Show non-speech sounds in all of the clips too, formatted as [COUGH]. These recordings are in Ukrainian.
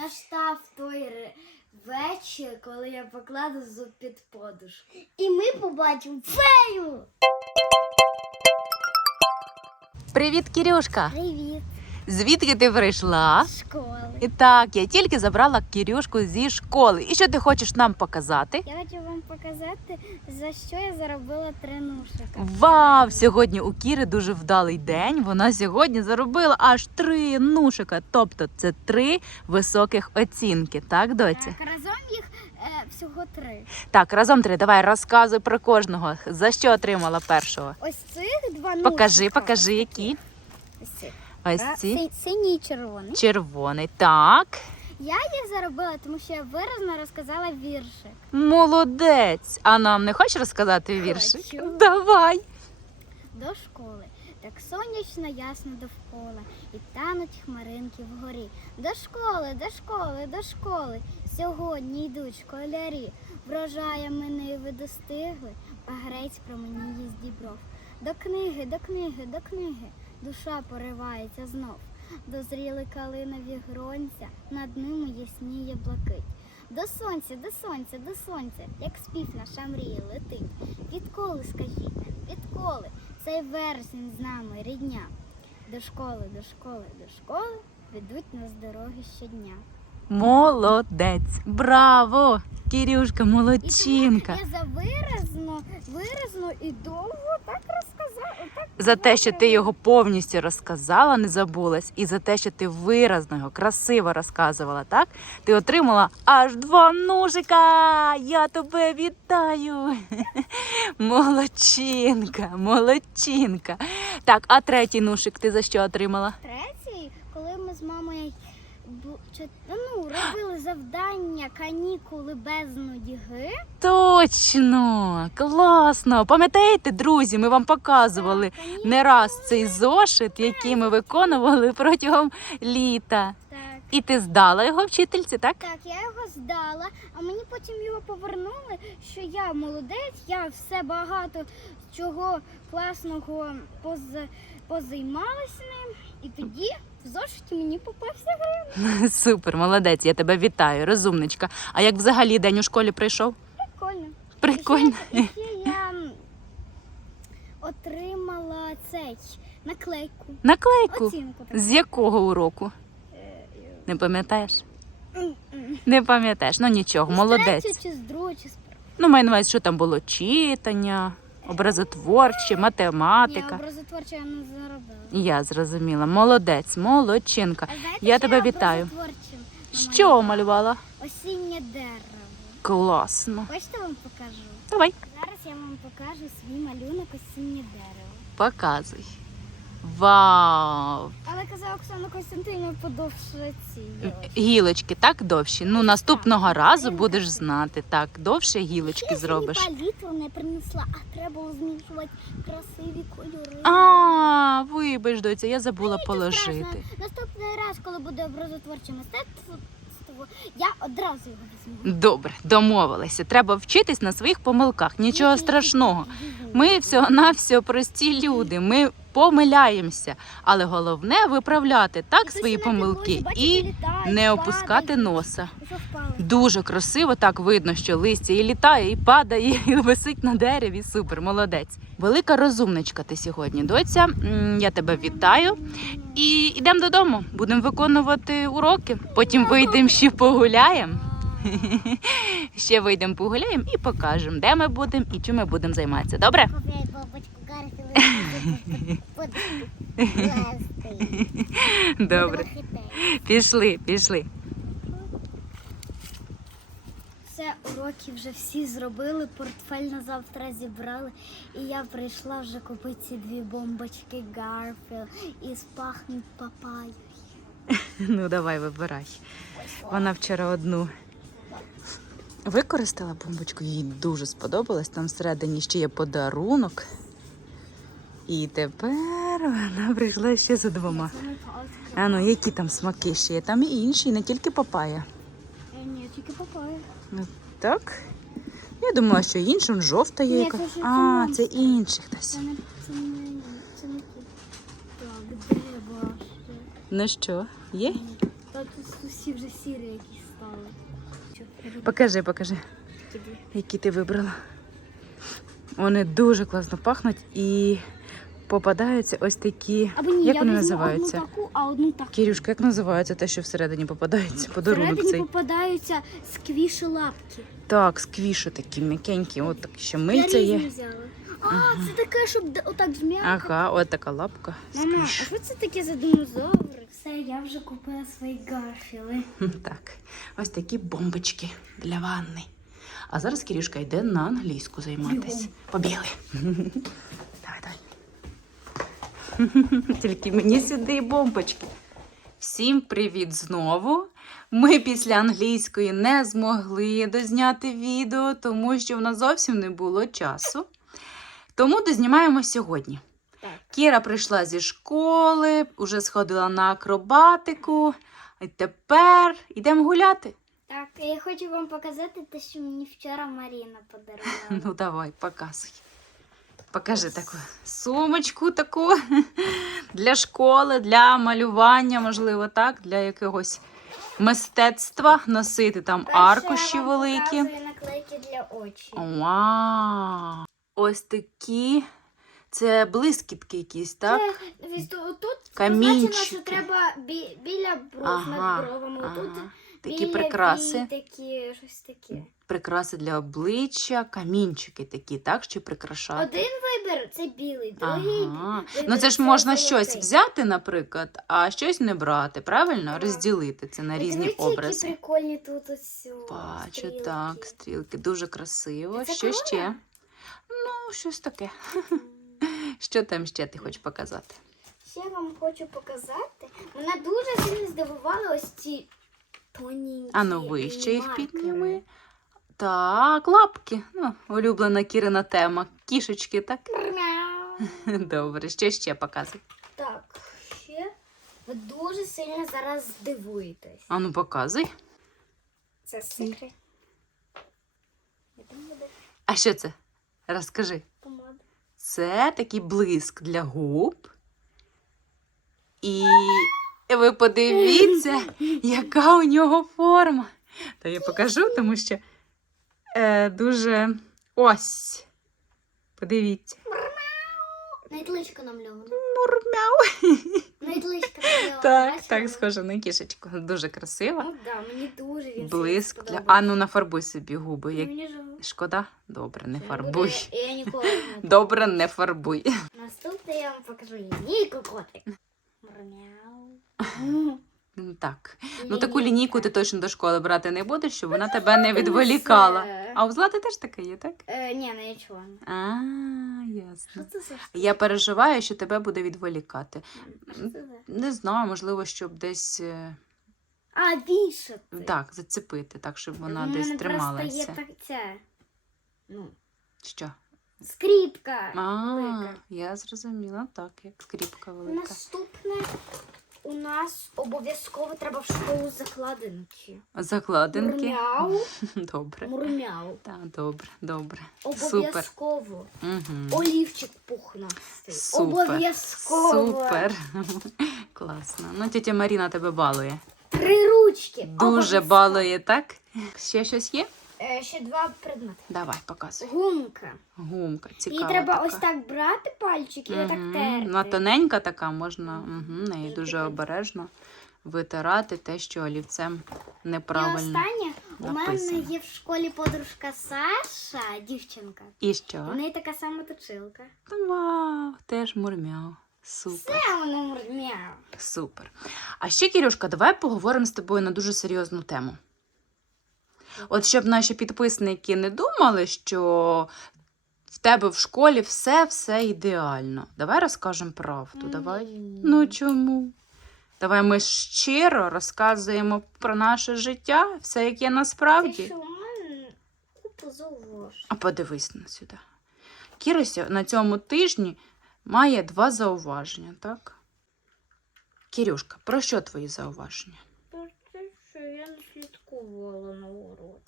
настав той вечір, коли я покладу зуб під подушку. І ми побачимо фею. Привіт, Кірюшка! Привіт, Звідки ти прийшла? школи. І так, я тільки забрала Кірюшку зі школи. І що ти хочеш нам показати? Я хочу вам показати, за що я заробила три нушика. Вау! Сьогодні у Кіри дуже вдалий день. Вона сьогодні заробила аж три нушика. Тобто це три високих оцінки, так, доця? Так, разом їх е, всього три. Так, разом три. Давай розказуй про кожного. За що отримала першого? Ось цих два нушика. Покажи, покажи, які. Ось цих. Ось ці. си- Синій і червоний. Червоний. Так. Я їх заробила, тому що я виразно розказала віршик. Молодець. А нам не хочеш розказати віршик? Хочу. Давай. До школи. Так сонячно ясно довкола, і тануть хмаринки вгорі. До школи, до школи, до школи. Сьогодні йдуть школярі. Врожаями ниви достигли, а грець променіє з дібров. До книги, до книги, до книги. Душа поривається знов. Дозріли калинові гронця, над ними ясніє блакить. До сонця, до сонця, до сонця, як спів наша мрія летить. Відколи, скажіть, відколи цей вересень з нами рідня. До школи, до школи, до школи ведуть нас дороги щодня. Молодець. Браво! Кірюшка, І тому молодчинка. Я за виразно, виразно і довго так розказала. За те, що ти його повністю розказала, не забулась, і за те, що ти виразно його, красиво розказувала, так? Ти отримала аж два ножика. Я тебе вітаю. [LAUGHS] Молодчинка, молодчинка. Так, а третій нушик ти за що отримала? Третій, коли ми з мамою ну, робили завдання канікули без нудьги. Точно, класно. Пам'ятаєте, друзі, ми вам показували Так, не раз цей зошит, який ми виконували протягом літа. Так. І ти здала його вчительці, так? Так, я його здала, а мені потім його повернули, що я молодець, я все багато чого класного поза, позаймалася ним, і тоді в зошиті мені попався грим. [LAUGHS] Супер, молодець, я тебе вітаю, розумничка. А як взагалі день у школі прийшов? Прикольно. Прикольно. Ще, ще я отримала цей наклейку. Наклейку. Оцінку. З якого уроку? Е, Не пам'ятаєш? Не пам'ятаєш, ну нічого, З молодець. третього чи з другого, чи з першого. Ну, маю на увазі, що там було читання, образотворче, математика. математика. образотворче я не заробила. Я зрозуміла. Молодець, молодчинка. А знаєте, Я тебе вітаю. Що малювала? Осіннє дерево. Класно. Хочете вам покажу? Давай, Зараз я вам покажу свій малюнок осіннє дерево. показуй. Вау! Але казала Оксана Костянтинівна подовше ці гілочки. Гілочки так довші. Ну, наступного разу будеш знати. Так, довше гілочки зробиш. Я палітру не принесла, а треба було змішувати красиві кольори. А, вибач, доця, я забула Нічого положити. страшного. Наступний раз, коли буде образотворче мистецтво, я одразу його візьму. Добре, домовилися. Треба вчитись на своїх помилках. Нічого Ні, ні, страшного. Ми всього навсього прості люди. Ми помиляємося, але головне виправляти так свої помилки і не опускати носа. Дуже красиво так видно, що листя і літає, і падає, [LAUGHS] і висить на дереві. Супер, молодець. Велика розумничка ти сьогодні, доця. Я тебе вітаю. І йдемо додому. Будемо виконувати уроки. Потім вийдемо ще погуляємо. [LAUGHS] Ще вийдемо погуляємо і покажемо, де ми будемо і чим ми будемо займатися. Добре? [LAUGHS] Добре. Пішли, пішли. Все, уроки вже всі зробили, портфель на завтра зібрали. І я прийшла вже купити ці дві бомбочки Гарфіл і спахнуть папаю. [LAUGHS] Ну, давай, вибирай. Вона вчора одну використала бомбочку, їй дуже сподобалось. Там всередині ще є подарунок. І тепер вона прийшла ще за двома. А ну, які там смаки ще є? Там і інші, не тільки папая. Е, Ні, тільки папая. Ну, так. Я думала, що іншим жовта є. Яка. А, це інших десь. Ну що, є? Тут усі вже сірі якісь стали. Покажи, покажи, які ти вибрала. Вони дуже класно пахнуть і попадаються ось такі. Або ні, Як я вони візьму називаються? одну таку, а одну таку. Кірюшка, як називається те, що всередині попадається? Подарунок Всередині цей. попадаються сквіші лапки. Так, сквіші такі м'якенькі, от так ще Я мильця різні є. взяла. А, це таке, щоб д- отак зм'яти. Ага, от така лапка. Мама, а Сквіш. що це таке за динозаври? Все, я вже купила свої гарфіли. Так, ось такі бомбочки для ванни. А зараз Кірюшка йде на англійську займатися. Побігли. [LAUGHS] Давай, давай. [LAUGHS] Тільки мені сюди бомбочки. Всім привіт знову. Ми після англійської не змогли дозняти відео, тому що в нас зовсім не було часу. Тому дознімаємо сьогодні. Кіра прийшла зі школи, вже сходила на акробатику. І тепер йдемо гуляти. Так, я хочу вам показати те, що мені вчора Маріна подарувала. [LAUGHS] Ну давай, показуй. Покажи таку сумочку таку [LAUGHS] для школи, для малювання, можливо, так, для якогось мистецтва носити там аркуші великі. наклейки для очі. Вау! Ось такі. Це блискітки якісь, так? Це, віз- тут Камінчики. позначено, що треба бі- біля бров, Ага, над бровами. Тут. Такі біля прикраси. вій такі, щось таке. Прикраси для обличчя, камінчики такі, так, що прикрашати. Один вибір це білий, другий Ага. вибір Ну це ж можна золотий. щось взяти, наприклад, а щось не брати, правильно? Так. Розділити це на різні дивіться, образи. Які прикольні тут ось Бачу, стрілки. так, стрілки, дуже красиво. Це Що корона? ще? Ну, щось таке. Що там ще ти хочеш показати? Ще вам хочу показати. Мене дуже сильно здивували ось ці тоненькі. А ну вище їх маркери. підніми. Так, лапки. Ну, улюблена Кірина тема. Кішечки, так? [LAUGHS] Добре, що ще показуй. Так, ще ви дуже сильно зараз здивуєтесь. А ну показуй. Це секрет. А що це? Розкажи. Це такий блиск для губ. І ви подивіться, яка у нього форма. Та я покажу, тому що е, дуже ось. Подивіться. Навіть личко намальовано. Мурмяу. Навіть личко намальовано. Так, так, схоже на кішечку. Дуже красиво. Ну да, мені дуже він Блиск для. А ну нафарбуй собі губи. Як... Мені ж Шкода? Добре, не фарбуй. Я ніколи не. Добре, не фарбуй. Наступне я вам покажу лінійку котик. Мяу. Ну, Так. Ну таку лінійку ти точно до школи брати не будеш, щоб вона тебе не відволікала. А у Злати теж таке є, так? Е, ні, не чого. А, Що ясно. це за Я переживаю, що тебе буде відволікати. Що це за? Не знаю, можливо, щоб десь е, А, вішати. так, зацепити, так, щоб вона У мене десь просто є трималася. так це. Ну, Що? скріпка. А, велика. я зрозуміла, так, як скріпка велика. Наступне у нас обов'язково треба в школу закладинки. Закладинки. Мурмяу, [LAUGHS] Добре. мурмяу. Так, добре, добре. Супер. Обов'язково. Угу. Олівчик пухнастий. Супер. Обов'язково. Супер. [LAUGHS] Класно. Ну, тетя Маріна тебе балує. Три ручки. Дуже Обов'язково. балує, так? Ще щось є? Е, ще два предмети. Давай, показуй. Гумка. Гумка, цікава. Її треба така. ось так брати пальчики і отак Мгм. терти. Вона тоненька така, можна угу, нею І дуже обережно витирати те, що олівцем І неправильно. останнє, у мене є в школі подружка Саша, дівчинка. І що? У неї така сама точилка. Вау, теж мурмяв. Супер. Це вона мурмяу. Супер. А ще, Кірюшка, давай поговоримо з тобою на дуже серйозну тему. От щоб наші підписники не думали, що в тебе в школі все-все ідеально. Давай розкажемо правду. Давай. Ну чому? Давай ми щиро розказуємо про наше життя, все як є насправді. А подивись на сюди. Кіруся на цьому тижні має два зауваження, так? Кірюшка, про що твої зауваження? Про те, що я не слідкувала на урок.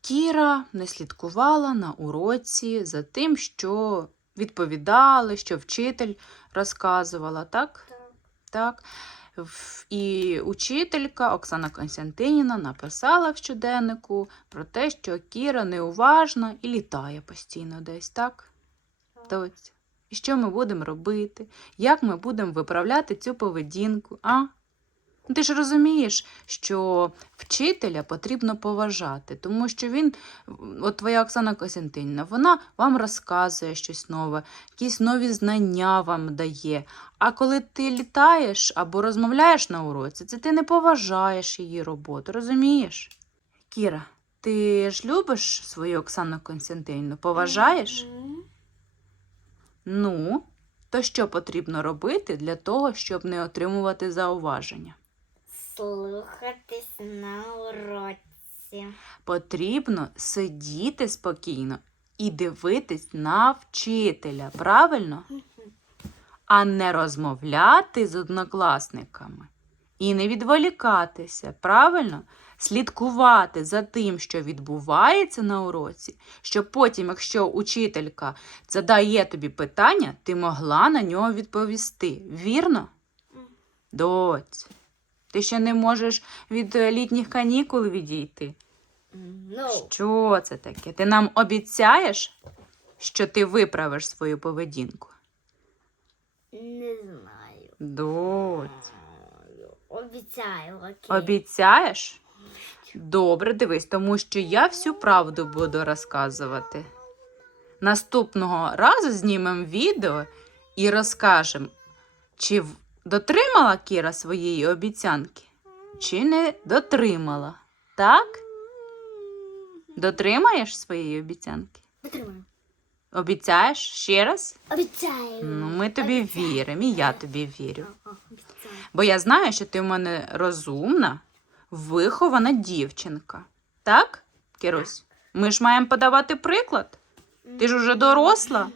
Кіра не слідкувала на уроці за тим, що відповідали, що вчитель розказувала, так? Так. Так. І учителька Оксана Константинівна написала в щоденнику про те, що Кіра неуважна і літає постійно десь, так? Доць. І що ми будемо робити? Як ми будемо виправляти цю поведінку? А? Ну, Ти ж розумієш, що вчителя потрібно поважати, тому що він, от твоя Оксана Костянтинівна, вона вам розказує щось нове, якісь нові знання вам дає. А коли ти літаєш або розмовляєш на уроці, це ти не поважаєш її роботу, розумієш? Кіра, ти ж любиш свою Оксану Константинівну? Поважаєш? Ну, то що потрібно робити для того, щоб не отримувати зауваження? Слухатись на уроці. Потрібно сидіти спокійно і дивитись на вчителя, правильно? А не розмовляти з однокласниками і не відволікатися, правильно? Слідкувати за тим, що відбувається на уроці, щоб потім, якщо учителька задає тобі питання, ти могла на нього відповісти. Вірно? Доць, ти ще не можеш від е, літніх канікул відійти. Ну, Що це таке? Ти нам обіцяєш, що ти виправиш свою поведінку? не знаю. Доць. Обіцяю, окей. Обіцяєш? Добре, дивись, тому що я всю правду буду розказувати. Наступного разу знімемо відео і розкажемо, чи дотримала Кіра своєї обіцянки, чи не дотримала. Так? Дотримаєш своєї обіцянки? Витримаю. Обіцяєш ще раз? Обіцяю. Ну, ми тобі Обіцяю. віримо, і я тобі вірю. Ага, обіцяю. Бо я знаю, що ти в мене розумна, вихована дівчинка. Так, Кірусь? Ми ж маємо подавати приклад. Ти ж уже доросла.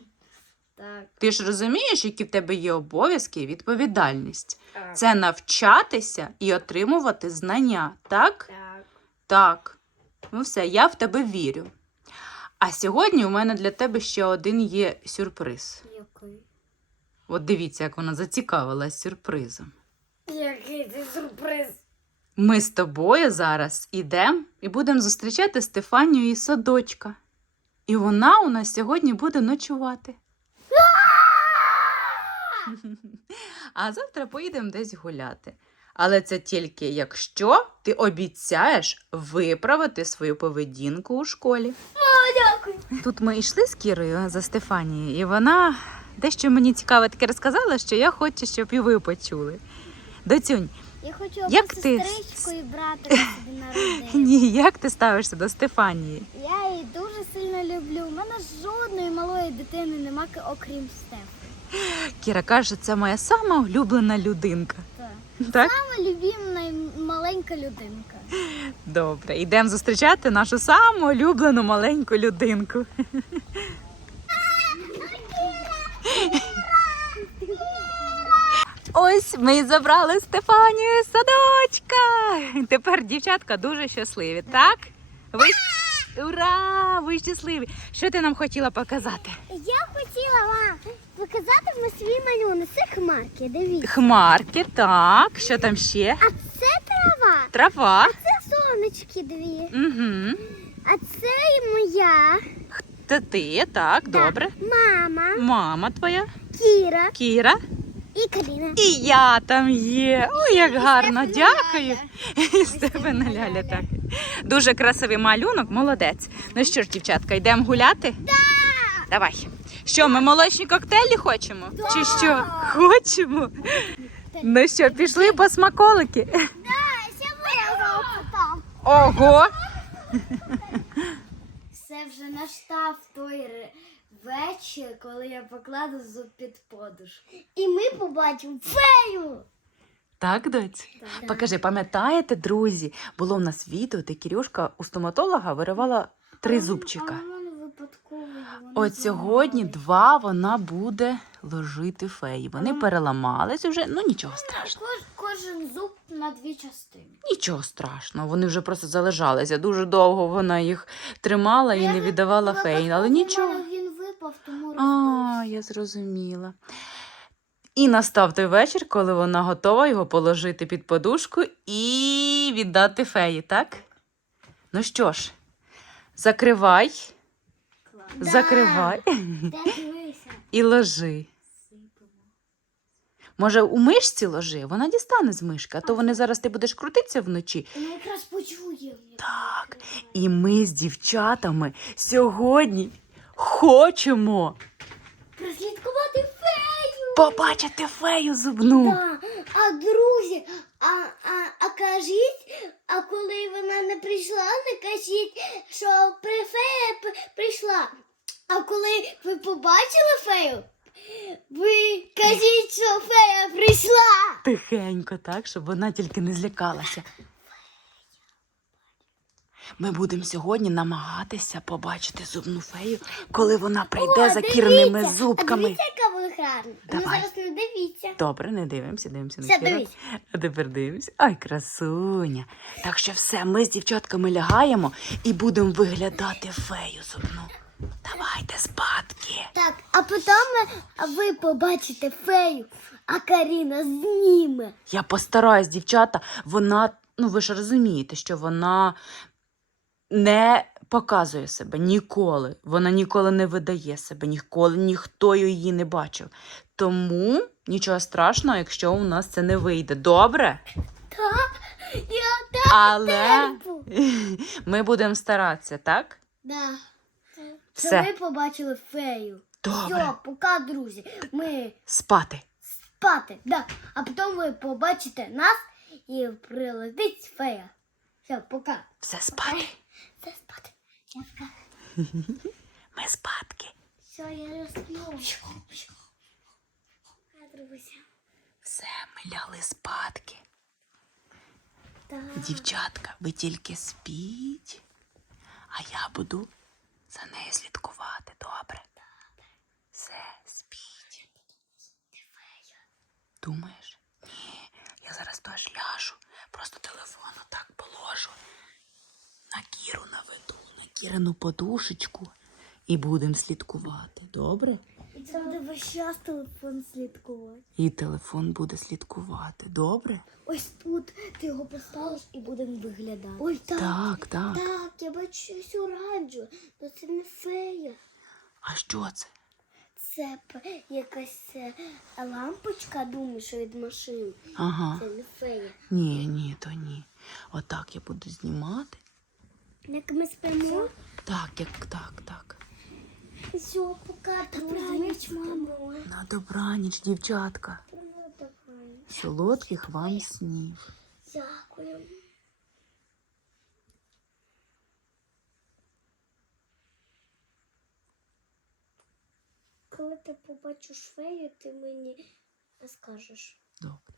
Так. Ти ж розумієш, які в тебе є обов'язки і відповідальність. Так. Це навчатися і отримувати знання, так? Так. Так. Ну все, я в тебе вірю. А сьогодні у мене для тебе ще один є сюрприз. Який? От дивіться, як вона зацікавилась сюрпризом. Який це сюрприз? Ми з тобою зараз ідемо і будемо зустрічати Стефанію і садочка. І вона у нас сьогодні буде ночувати. А завтра поїдемо десь гуляти. Але це тільки якщо ти обіцяєш виправити свою поведінку у школі. Дякую. Тут ми йшли з Кірою за Стефанією, і вона дещо мені цікаве таке розказала, що я хочу, щоб і ви почули. Доцюнь, Я хочу Як ти? сестричку і братика [LAUGHS] собі народити. ні, як ти ставишся до Стефанії? Я її дуже сильно люблю. У мене жодної малої дитини нема, к- окрім Стефи. Кіра каже, це моя сама улюблена людинка. Так. Так? Сама любімна маленька людинка. Добре, йдемо зустрічати нашу саму улюблену маленьку людинку. Ось ми забрали Стефанію з садочка. Тепер дівчатка дуже щасливі, так? Ви Ура! Ви щасливі! Що ти нам хотіла показати? Я хотіла вам показати вам свій малюнок. Це хмарки, дивіться. Хмарки, так. Що там ще? А це трава, Трава. А це сонечки дві. Угу. А це і моя Це ти, так, добре. мама, Мама твоя, Кіра Кіра. і Каріна. І я там є. Ой, як гарно, дякую. І Стефана Ляля, так. Дуже красивий малюнок, молодець. Ну що ж, дівчатка, йдемо гуляти? Так. Давай. Що, ми молочні коктейлі хочемо? Чи що? Хочемо? Ну що, пішли по смаколики? Ще моя там. Ого! Це вже настав той вечір, коли я покладу зуб під подушку. І ми побачимо фею. Так, доць? Покажи, пам'ятаєте, друзі, було в нас відео, де Кірюшка у стоматолога виривала три зубчика. А в мене випадково. вони От сьогодні два вона буде ложити феї. Вони переламались уже, ну нічого страшного. Кожен зуб на дві частини. Нічого страшного, вони вже просто залежалися. Дуже довго вона їх тримала і не віддавала феї, але нічого. Він випав, тому А, я зрозуміла. І настав той вечір, коли вона готова його положити під подушку і віддати феї, так? Ну що ж, закривай, Да. закривай Дивися. і ложи. Може, у мишці ложи? Вона дістане з мишки, а то вони зараз ти будеш крутитися вночі. Вона якраз почує. Так. І ми з дівчатами сьогодні хочемо Прослідкувати фею. побачити фею зубну. Да. А друзі, а, а кажіть, а коли вона не прийшла, не кажіть, що фея прийшла. А коли ви побачили фею, ви кажіть, що фея прийшла. Тихенько, так, щоб вона тільки не злякалася. Ми будемо сьогодні намагатися побачити зубну фею, коли вона прийде за кірними дивіться, зубками. А дивіться, яка вона гарна. Ну зараз не дивіться. Добре, не дивимося, дивимося на Все, Кіру. дивись. А тепер дивимося. Ай, красуня. Так що все, ми з дівчатками лягаємо і будемо виглядати фею зубну. Давайте спадки. Так, а потім ви побачите фею, а Каріна зніме. Я постараюсь, дівчата, вона, ну ви ж розумієте, що вона не показує себе ніколи. Вона ніколи не видає себе, ніколи ніхто її не бачив. Тому нічого страшного, якщо у нас це не вийде. Добре? Так, я так Але [LAUGHS] ми будемо старатися, так? Да. Це Все. ви побачили фею. Добре. Все, пока, друзі. Ми Спати. спати. Да. А потім ви побачите нас і прилетить фея. Все, пока. Все спати. Все спати. [LAUGHS] Ми спадки. Все, я розплю. Все, ми лягли спадки. Так. Дівчатка, ви тільки спіть, а я буду за нею слідкувати, добре? Все, спіть. Думаєш? Ні, я зараз теж ляжу. Просто телефон отак положу. На кіру наведу, на кірину подушечку і будемо слідкувати, добре? І це буде весь час телефон слідкувати. І телефон буде слідкувати, добре? Ось тут ти його поставиш і будемо виглядати. Ой, так. Так, так. Так, я бачу щось оранжеве, але це не фея. А що це? Це п- якась е, лампочка, думаю, що від машини. Ага. Це не фея. Ні, ні, то ні. Отак я буду знімати. Як ми спимо? Так, як так, так. Все, пока, добраніч, мамо. На добраніч, дівчатка. Солодких вам снів. Дякую. Коли ти побачиш фею, ти мені скажеш. Добре,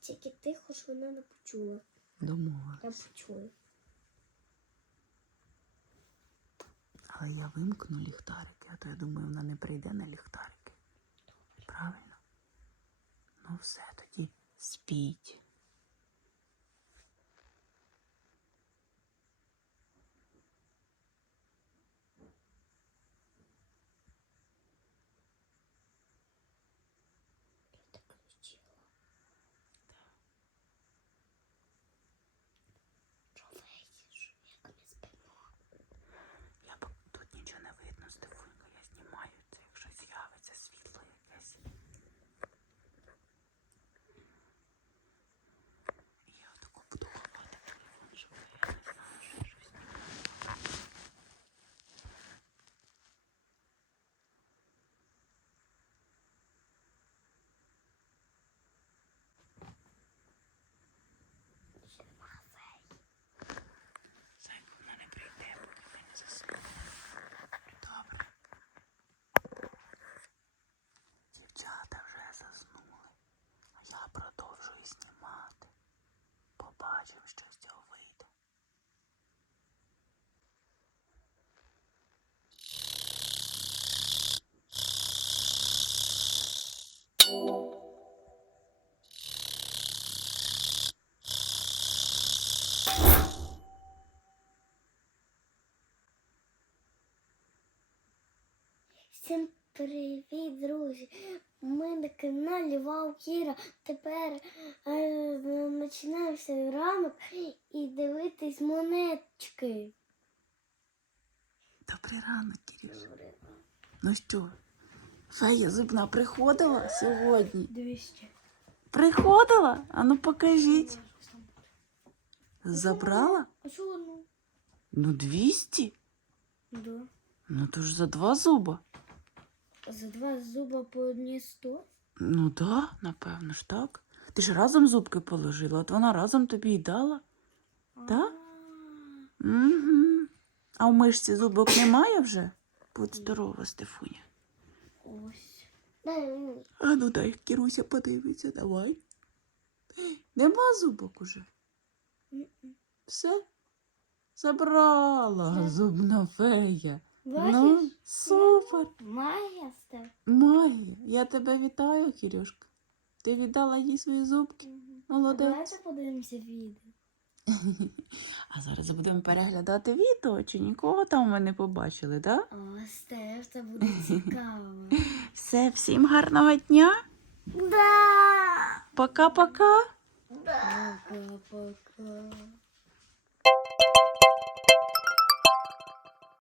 Тільки тихо, що вона не почула. домовились. Я почула. Але я вимкну ліхтарики, а то я думаю, вона не прийде на ліхтарики. Правильно? Ну все, тоді спіть. Так включила. Що вийдеш, як ми спимо? Я б тут нічого не видно, Стефунько, я знімаю це, якщо з'явиться світло якесь. І я отаку буду ховати телефон, щоб я не знала, що я щось знімаю. Зайку вона не прийде, поки ми не заснули. Добре. Дівчата вже заснули, а я продовжую знімати. Побачимо, що з цього вийде. Всім привіт, друзі! Ми на каналі Вау Кіра. Тепер е, починаємося ранок і дивитись монеточки. Добрий ранок, Кирюш. Ну що, фея зубна приходила сьогодні? 200. Приходила? А ну покажіть. Забрала? А що ну? Ну, 200? Да. Ну то ж за два зуба. За два зуба по одні сто. Ну да, напевно ж так. Ти ж разом зубки положила, от вона разом тобі й дала. Так? Угу. А в мишці зубок немає вже? Будь здорова, Стефуня. Ось. Дай. А ну дай, Кіруся подивиться, давай. Нема зубок уже. Все? Забрала зубна фея. Бачиш? Ну, супер. Магія став. Магія. Я тебе вітаю, Кірюшка. Ти віддала їй свої зубки. Молодець. Давайте подивимося відео. [LAUGHS] А зараз будемо переглядати відео, чи нікого там ми не побачили, так? О, Стеф, це буде [LAUGHS] цікаво. Все, всім гарного дня. Да! Пока-пока. Пока-пока.